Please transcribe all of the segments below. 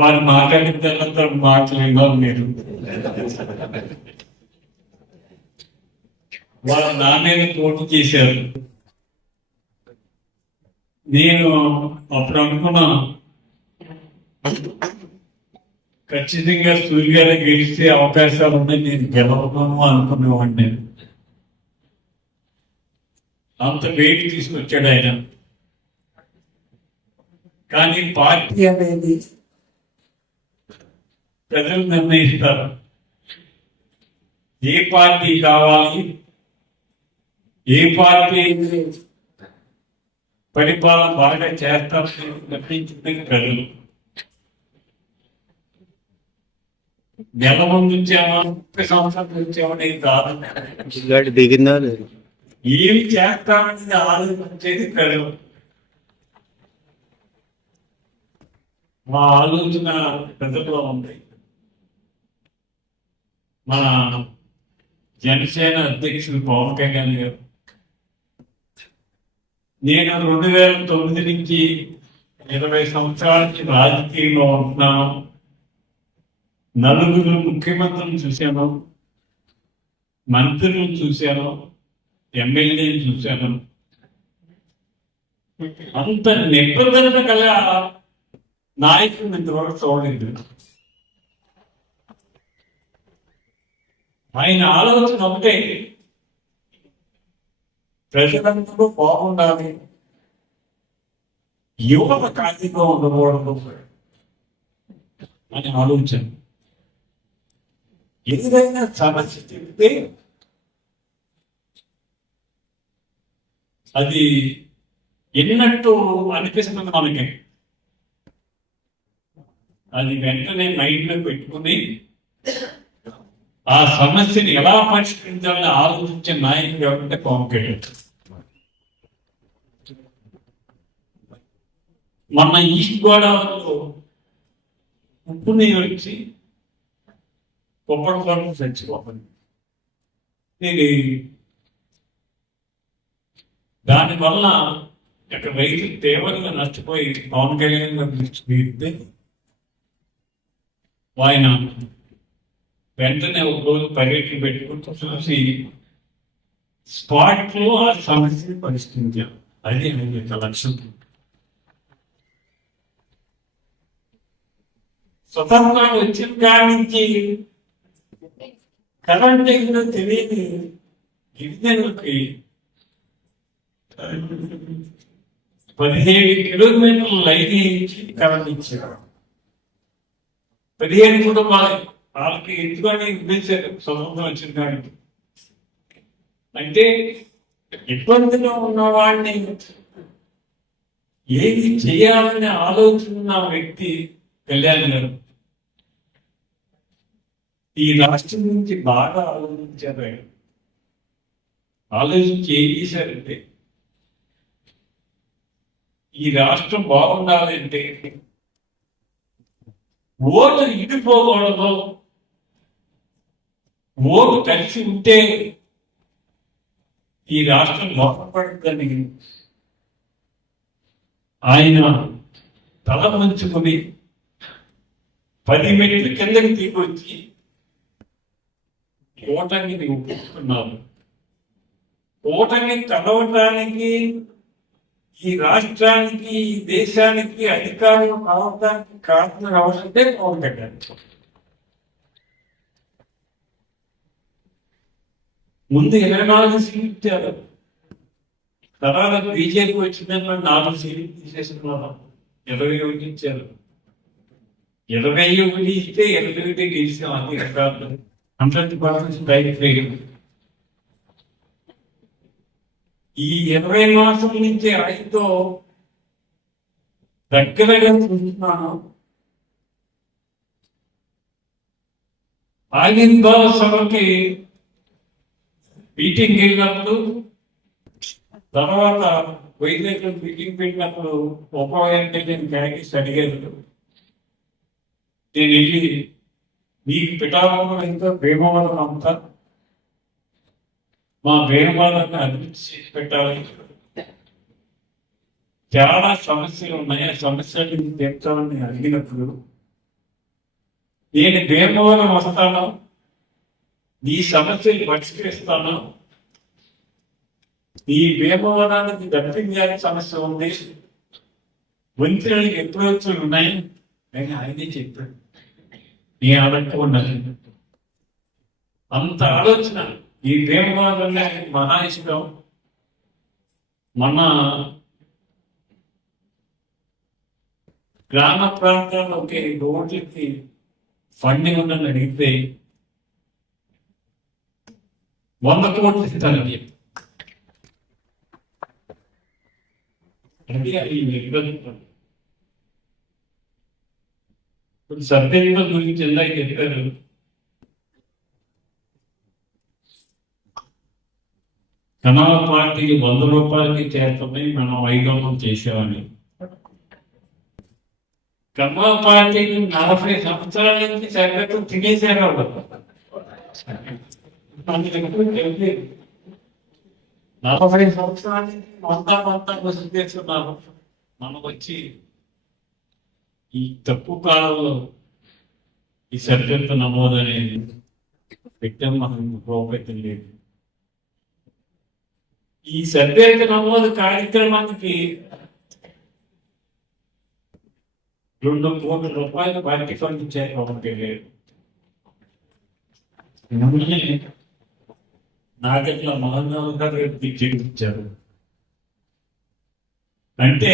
వారు మాట్లాడిన తర్వాత మాట్లాడినా మీరు వాళ్ళ నా మీద పోటీ చేశారు. నేను అప్పుడు అనుకున్నా ఖచ్చితంగా సూర్యగారు గెలిచే అవకాశాలు ఉన్నాయి, నేను గెలవను అనుకునేవాడిని. నేను అంత వెయిట్ తీసుకొచ్చాడు ఆయన. కానీ పార్టీ అనేది ప్రజలు నిర్ణయిస్తారు. ఏ పార్టీ కావాలి, ఏ పార్టీ పరిపాలన బాగా చేస్తారని నిర్ణయించింది ప్రజలు. నెల ముందు వచ్చామా, 30 సంవత్సరాలు వచ్చామని కాదు, దిగిందా ఏమి చేస్తామని ఆలోచించేది ప్రజలు. మా ఆలోచన ప్రజల్లో ఉంది. మన జనసేన అధ్యక్షుడు పవన్ కళ్యాణ్ గారు, నేను 2009 నుంచి 20 సంవత్సరాల నుంచి రాజకీయంలో ఉంటున్నాను. నలుగురు ముఖ్యమంత్రులను చూశాను, మంత్రులను చూశాను, ఎమ్మెల్యేలు చూశాను. అంత నిబద్ధత గల నాయకుడిని ఇంతవరకు చూడలేదు. ఆయన ఆలోచన ఒకటే, ప్రజలందరూ బాగుండాలి, యువత ఖాళీగా ఉండకూడదు అని ఆలోచన. ఏదైనా సమస్య చెప్తే అది ఎన్నట్టు అనిపిస్తుంది మనకి. అది వెంటనే మైండ్లో పెట్టుకుని ఆ సమస్యని ఎలా పరిష్కరించాలని ఆలోచించే నాయకుడు ఎవరంటే పవన్ కళ్యాణ్. మన ఈస్ట్ గోదావరిలో ఉప్పు నీరు వచ్చి కొబ్బరి కోటలు చచ్చిపోతుంది. దానివల్ల ఇక్కడ రైతులు తీవ్రంగా నష్టపోయి పవన్ కళ్యాణ్ దృష్టి ఆయన వెంటనే ఒక రోజు పర్యటన పెట్టుకుంటూ చూసి స్పాట్ లో ఆ సమస్యను పరిష్కరించాం. అది ఆయన లక్ష్యం. స్వతంత్రం వచ్చిన కాడి నుంచి కరెంట్ ఏంటో తెలియని గిరిజనులకి 17 కిలోమీటర్ల లైన్ ఇచ్చి కరెంట్ ఇచ్చారు. 15 కుటుంబాలు వాళ్ళకి ఎందుకని ఇచ్చారు స్వతంత్రం వచ్చిన కాడికి. అంటే ఇబ్బందిలో ఉన్నవాడిని ఏది చేయాలని ఆలోచన వ్యక్తి కళ్యాణ్ గారు. ఈ రాష్ట్రం నుంచి బాగా ఆలోచించారు. ఆయన ఆలోచించి ఏం చేశారంటే, ఈ రాష్ట్రం బాగుండాలంటే ఓటు ఇడిపోకూడదు, ఓటు కలిసి ఉంటే ఈ రాష్ట్రం బాగుపడుతుందని ఆయన తల మంచుకుని 10 మెట్ల కిందకి తీసుకొచ్చి ఓటమిని ఒప్పుకున్నారు. ఓటమి కలవటానికి, ఈ రాష్ట్రానికి, ఈ దేశానికి అధికారం రావడానికి కారణం అవసరమే పవన్ కళ్యాణ్. ముందు 24 సీట్లు ఇచ్చారు, తర్వాత బీజేపీ వచ్చిన 4 సీట్లు తీసేసుకున్నారు. 21 ఇచ్చారు. 21 ఇస్తే 21 గెలిచాం. అన్ని రకాలు 100% రైట్ రేట్. ఈ 20 మాసం నుంచి ఆయనతో దగ్గరగా చూస్తున్నాను. ఆగిన సభకి మీటింగ్ వెళ్ళినప్పుడు, తర్వాత వైద్యులు మీటింగ్ పెట్టినప్పుడు ఉపయోగంటే నేను క్యాగేసి అడిగాను. నేను వెళ్ళి మీకు పిఠాపురం ఎంతో భీమవరం అంతా మా భీమవరాన్ని అభివృద్ధి చేసి పెట్టాలి, చాలా సమస్యలు ఉన్నాయి. ఆ సమస్యలు తీర్చాలని అడిగినప్పుడు నేను భీమవరం వస్తాను, ఈ సమస్యలు పరిష్కరిస్తాను, ఈ భీమవరానికి డబ్బింగ్ వ్యాధి సమస్య ఉంది, వంతెనలకు ఎప్రోచ్లు ఉన్నాయి అని ఆయనే చెప్పాడు. నేను అనుకున్నది అంత ఆలోచన. ఈ భీమవరంలో ఆయనకి మహా ఇష్టం. మన గ్రామ ప్రాంతాల్లో ఒక రోడ్లకి ఫండింగ్ ఉందని అడిగితే 100 కోట్లు ఇస్తానని చెప్పి ఇప్పుడు సత్యంగా గురించి ఎలా చెప్పారు. కమల పార్టీ 100 రూపాయలకి చేతమై మనం 500 చేసేవాడిని. కమల పార్టీని 40 సంవత్సరాల నుంచి సరిగ్గా తినేసారు వాళ్ళు. 40 సంవత్సరాల నుంచి మొత్తం వసూలు చేస్తున్నారు. మనం వచ్చి ఈ తక్కువ కాలంలో ఈ సభ్యత్వ నమోదు అనేది పెట్టాం. మనం రూపాయి లేదు. ఈ సభ్యత్వ నమోదు కార్యక్రమానికి 2 కోట్ల రూపాయలు పార్టీ ఫండ్ ఇచ్చారు. నాగట్ల మహోన్నవ గారు ఇచ్చారు. అంటే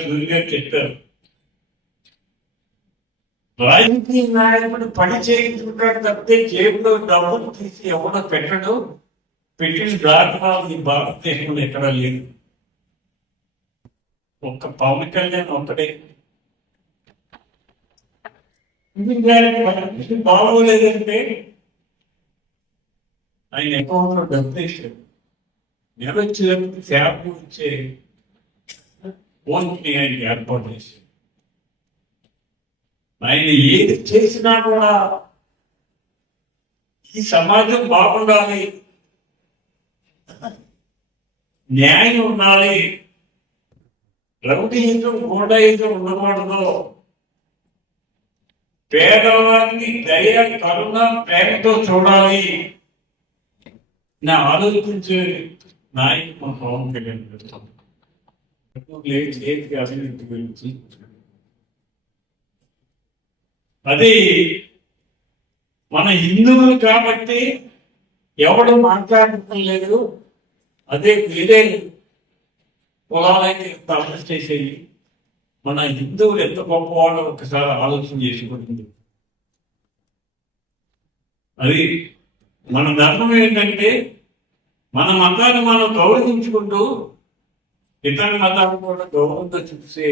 సూర్య చెప్పారు, రాజకీయ నాయకుడు పని చేయించుకుంటాడు తప్పితే జేబులో డబ్బులు తీసి ఎవడో పెట్టడు. పెట్టిన దాఖలాలు ఈ భారతదేశంలో ఎక్కడా లేదు. ఒక్క పవన్ కళ్యాణ్ ఒక్కడే. బాగోలేదంటే ఆయన అకౌంట్లో డబ్బులు వేసాడు. నెల వచ్చేటప్పుడు సేవలు ఇచ్చే ఫోన్కి ఆయన ఏర్పాటు చేశాడు. ఆయన ఏది చేసినా కూడా ఈ సమాజం బాగుండాలి, న్యాయం ఉండాలి, రౌడీయుతం గూండాయుతం ఉండకూడదు, పేదవాడిని దయ కరుణ ప్రేమతో చూడాలి నా ఆలోచించే నాయకుడు మన పవన్ కళ్యాణ్ గారు. అభివృద్ధి గురించి అది మన హిందువులు కాబట్టి ఎవడు మాట్లాడటం లేదు. అదే వేరే కులాలైతే అరెస్ట్ చేసేది. మన హిందువులు ఎంత గొప్పవాళ్ళో ఒకసారి ఆలోచన చేసుకుంటుంది. అది మన ధర్మం ఏంటంటే మన మతాన్ని మనం గౌరవించుకుంటూ ఇతర మతాన్ని కూడా గౌరవంగా చూసే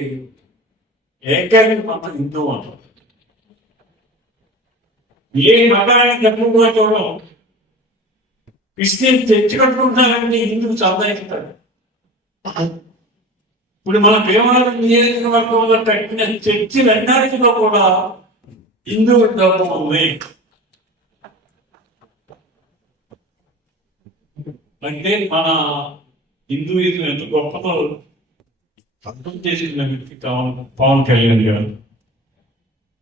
ఏకైక మతం హిందూ మతం. ఏ మతాన్ని తక్కువగా చూడడం. క్రిస్టియన్ చర్చి కట్టుకుంటారంటే హిందువు సంపాదిస్తాడు. ఇప్పుడు మన భీమవరం నియోజకవర్గంలో కట్టిన చర్చిలన్నిటిలో కూడా హిందువు డబ్బు ఉంది. అంటే మన హిందూయిజం ఎంత గొప్పదో అర్థం చేసుకున్న వ్యక్తి పవన్ కళ్యాణ్ గారు.